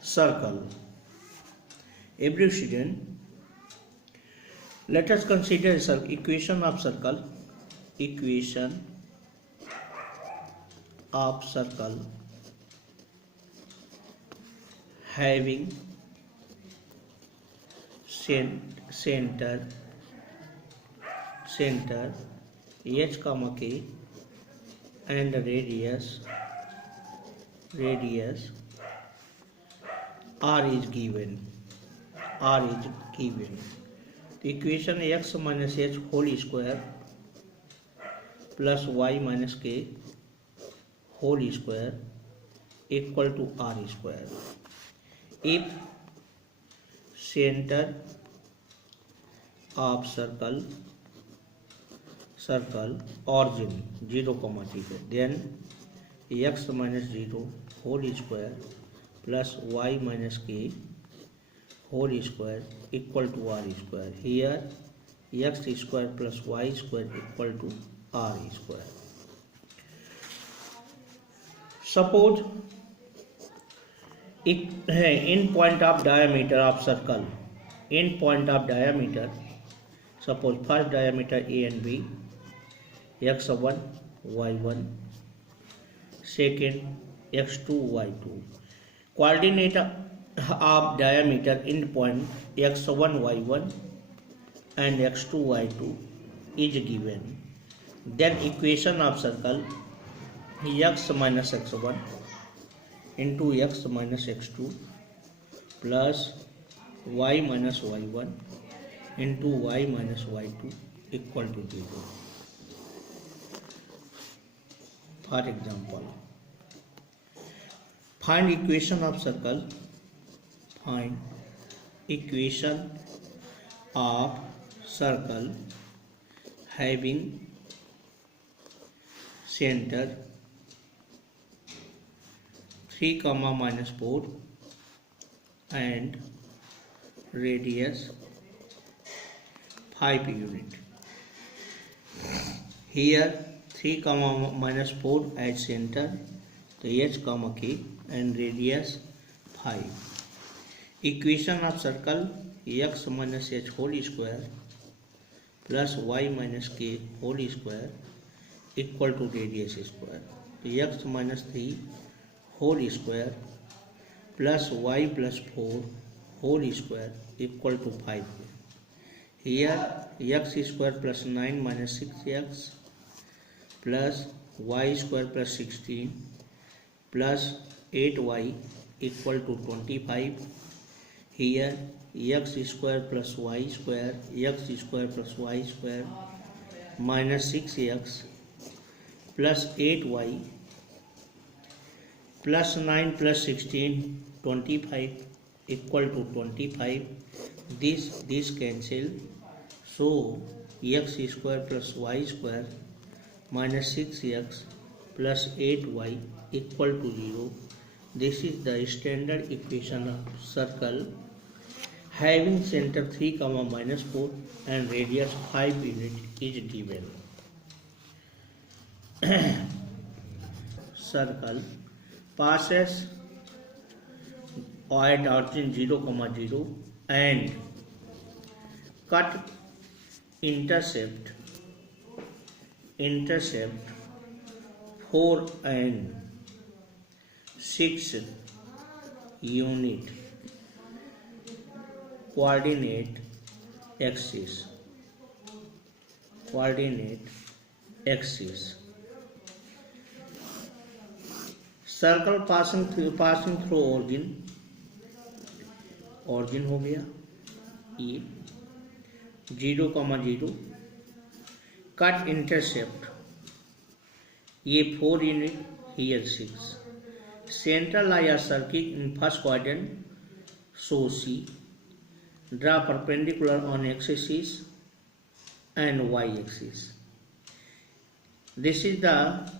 circle. Every student, let us consider equation of circle. Equation of circle having center h comma k and radius r is given. The equation x minus h whole square plus y minus k whole square equal to r square. If center of circle origin 0, then x minus 0 whole square plus y minus k whole square equal to r square. Here x square plus y square equal to r square. Suppose in point of diameter of circle, suppose first diameter a and b, x1 y1, second x2 y2. Coordinate of diameter in point x1 y1 and x2 y2 is given. Then equation of circle x minus x1 into x minus x2 plus y minus y1 into y minus y2 equal to 0. For example, find equation of circle. Find equation of circle having center 3, minus 4 and radius 5 unit. Here 3, minus 4 at center, the h, k and radius 5. Equation of circle x minus h whole square plus y minus k whole square equal to radius square. X minus 3 whole square plus y plus 4 whole square equal to 5. Here x square plus 9 minus 6x plus y square plus 16 plus 8y equal to 25. Here x square plus y square minus 6x plus 8y plus 9 plus 16 25 equal to 25. This cancel, so x square plus y square minus 6x plus 8y equal to 0. This is the standard equation of circle having center 3, minus 4 and radius 5 unit is given. Circle passes at origin 0, 0 and cut intercept 4 and 6 unit coordinate axis. Circle passing through origin हो गया ये 0, 0. Cut intercept ये 4 unit, here 6. Central lie a circle in first quadrant, so C. Draw perpendicular on x-axis and y-axis. This is the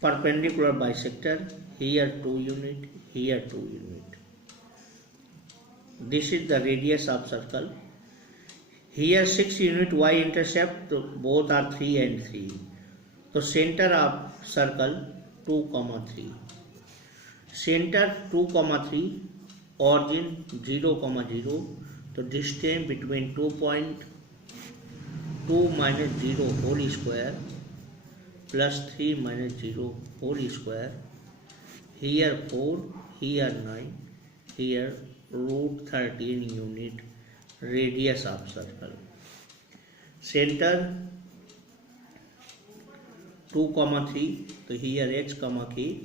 perpendicular bisector. Here 2 unit, here 2 unit. This is the radius of circle. Here 6 unit y-intercept, both are 3 and 3. So center of circle 2, 3. Centre 2,3, origin 0,0, तो distance between 2 point 2 minus 0 whole square plus 3 minus 0 whole square, here 4, here 9, here root 13 unit radius of circle. Center 2,3, तो here h, k,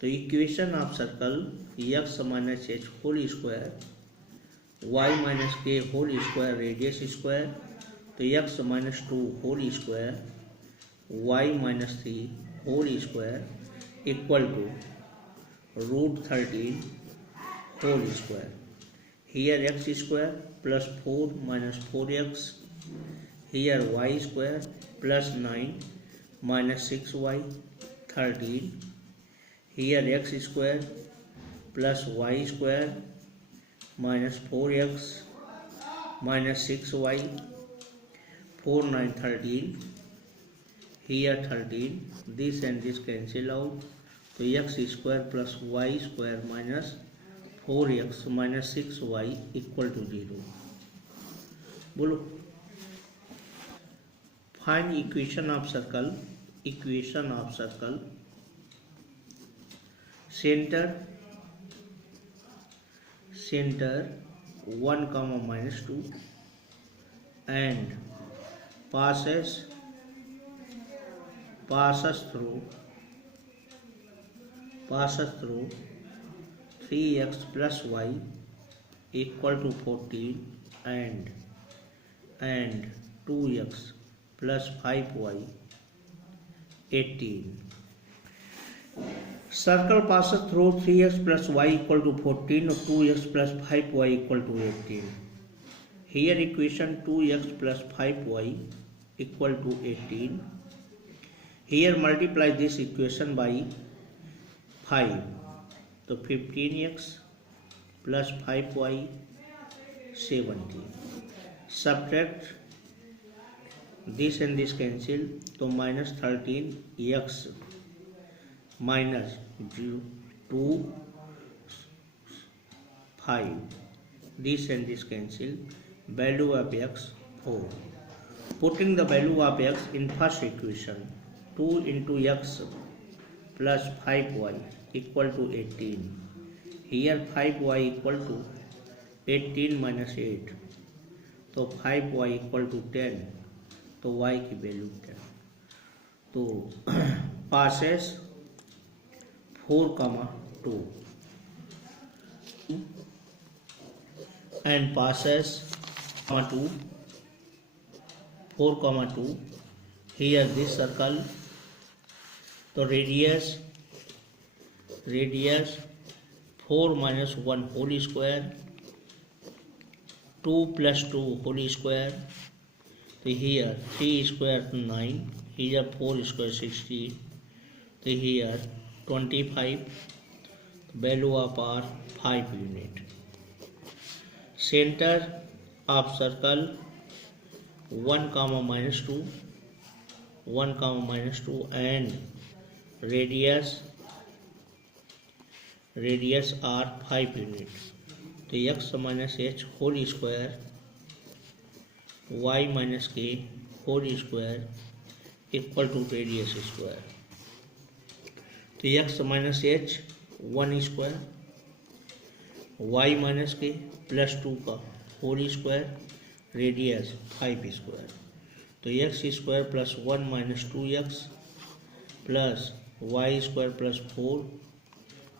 तो equation of circle x minus h whole square, y minus k whole square radius square, तो x minus 2 whole square, y minus 3 whole square equal to root 13 whole square. Here x square plus 4 minus 4x, here y square plus 9 minus 6y 13, here x square plus y square minus 4x minus 6y, 4 9 13, here 13, this and this cancel out, तो x square plus y square minus 4x minus 6y equal to 0. बोलो, find equation of circle. Equation of circle. Centre 1, -2 and passes through 3x plus y equal to 14 and 2x plus 5y 18. Circle passes through 3x plus y equal to 14 or 2x plus 5y equal to 18. Here equation 2x plus 5y equal to 18. Here multiply this equation by 5. So 15x plus 5y 70. Subtract this and this cancel. So minus 13x minus 2 5. This and this cancel. Value of x 4. Putting the value of x in first equation, 2 into x plus 5y equal to 18. Here 5y equal to 18 minus 8. तो 5y equal to 10. तो y की value 10. तो passes 4,2 and passes 2 4,2. Here this circle, तो radius 4 minus 1 whole square, 2 plus 2 whole square. So here 3 square 9, here 4 square 16. So here 25. Value of r 5 unit. Center of circle 1, -2, 1, -2 and radius are 5 unit. तो x minus h whole square, y minus k whole square equal to radius square. तो x minus h 1 square, y minus k plus 2 का whole square, radius 5 square. तो x square plus 1 minus 2x plus y square plus 4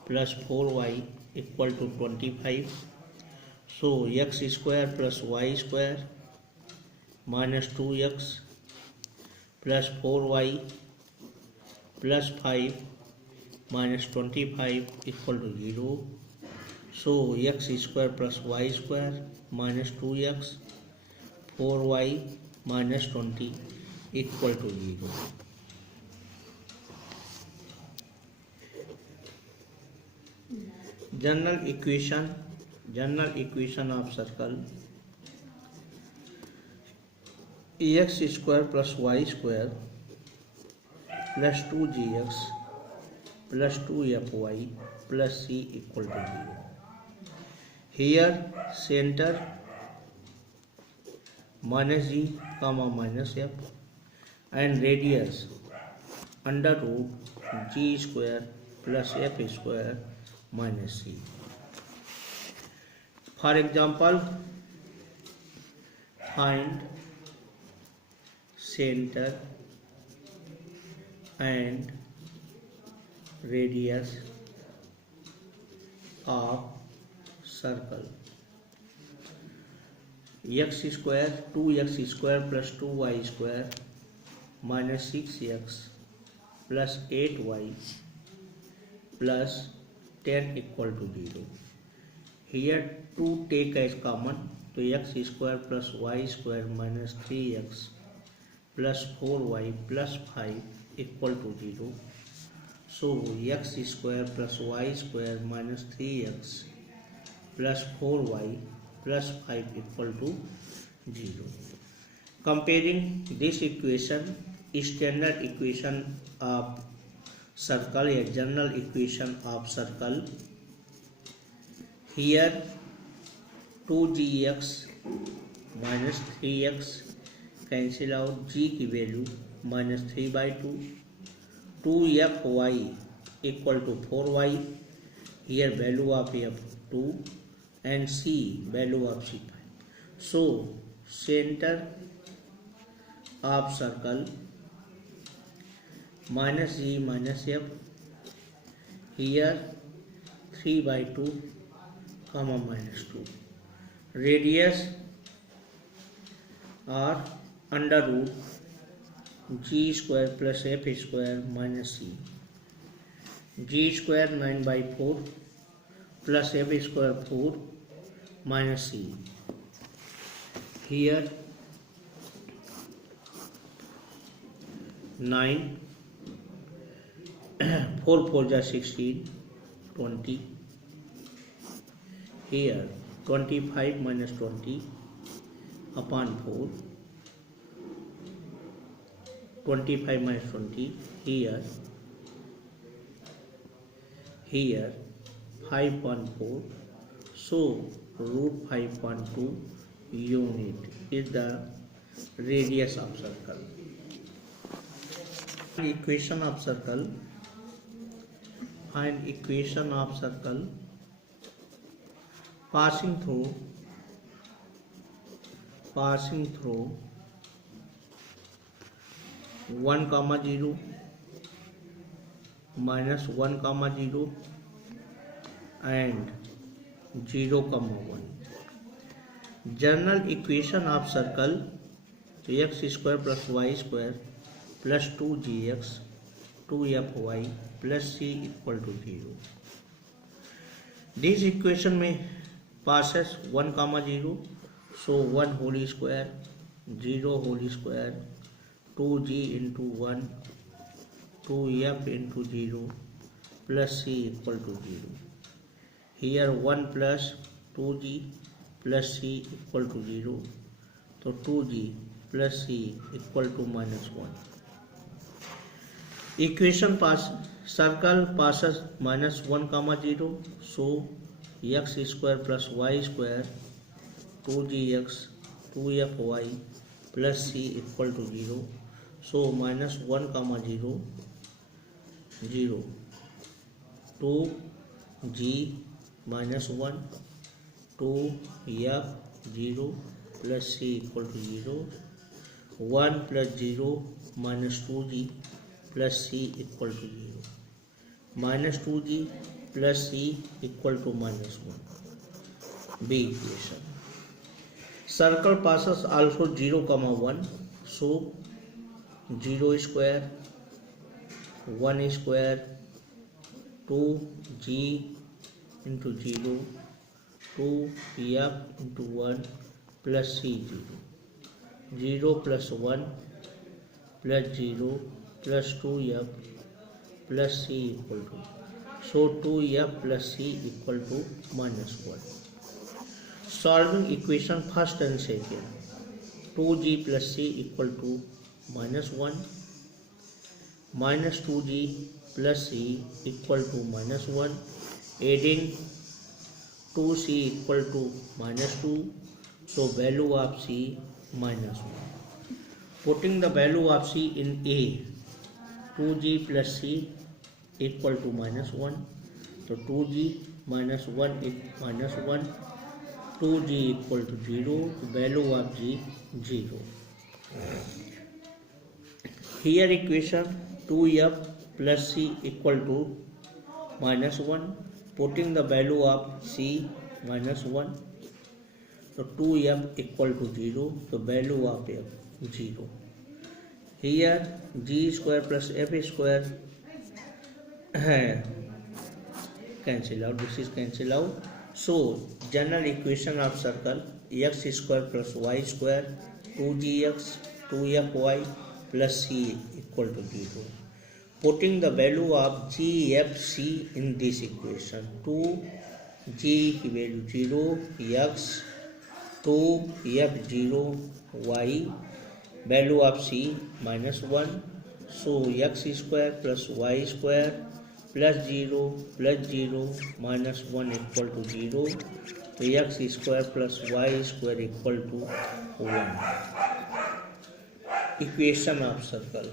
plus 4y equal to 25. So x square plus y square minus 2x plus 4y plus 5 minus 25 equal to 0. So x square plus y square minus 2x 4y minus 20 equal to 0. General equation of circle. X square plus y square plus 2gx plus 2fy plus c equal to 0. Here center minus g comma minus f and radius under root g square plus f square minus c. For example, find center and radius of circle. X square 2x square plus 2y square minus 6x plus 8y plus 10 equal to 0. Here 2 take as common, so x square plus y square minus 3x plus 4y plus 5 equal to 0. So x square plus y square minus 3x plus 4y plus 5 equal to 0. Comparing this equation, standard equation of circle, a general equation of circle. Here 2gx minus 3x cancel out, g की value minus 3/2, 2fy equal to 4y, here value of f 2 and c value of c 5. So center of circle minus g minus f, here 3/2 comma minus 2. Radius are under root g square plus f square minus c. G square 9/4 plus f square 4 minus c. Here 9 4 4 जा 16 20. Here 25 minus 20 upon 4, 25 minus 20. Here 5.4. So root 5.2 unit is the radius of circle. Equation of circle. Find equation of circle passing through 1, 0 minus 1, 0 and 0, 1. General equation of circle, x square plus y square plus 2gx 2fy plus c equal to 0. This equation may passes 1, 0, so 1 whole square, 0 whole square, 2g into 1, 2f into 0 plus c equal to 0. Here 1 plus 2g plus c equal to 0. So 2g plus c equal to minus 1. Equation circle passes minus 1, 0. So x square plus y square 2gx 2fy plus c equal to 0. So minus 1, 0 0 2g minus 1 2f 0 plus c equal to 0. 1 plus 0 minus 2g plus c equal to 0. Minus 2g plus c equal to minus 1. B equation. Circle passes also 0, 1. So 0 square 1 square 2g into 0 2f into 1 plus c 0. 0 plus 1 plus 0 plus 2f plus c equal to. So 2f plus c equal to minus 1. Solving equation first and second. 2g plus c equal to minus 1. Minus 2g plus c equal to minus 1. adding 2c equal to -2, so value of c -1. Putting the value of c in a, 2g plus c equal to -1, so 2g minus 1 is -1, 2g equal to 0, value of g 0. Here equation 2f plus c equal to -1, putting the value of c -1, so 2f equal to 0, so value of f 0. Here g square plus f square cancel out, this is cancel out. So general equation of circle x square plus y square 2gx 2fy plus c equal to 0. Putting the value of g f c in this equation, 2g की value 0, x 2 f 0, y value of c -1, so x square plus y square plus 0 minus 1 equal to 0, so x square plus y square equal to 1. Equation of circle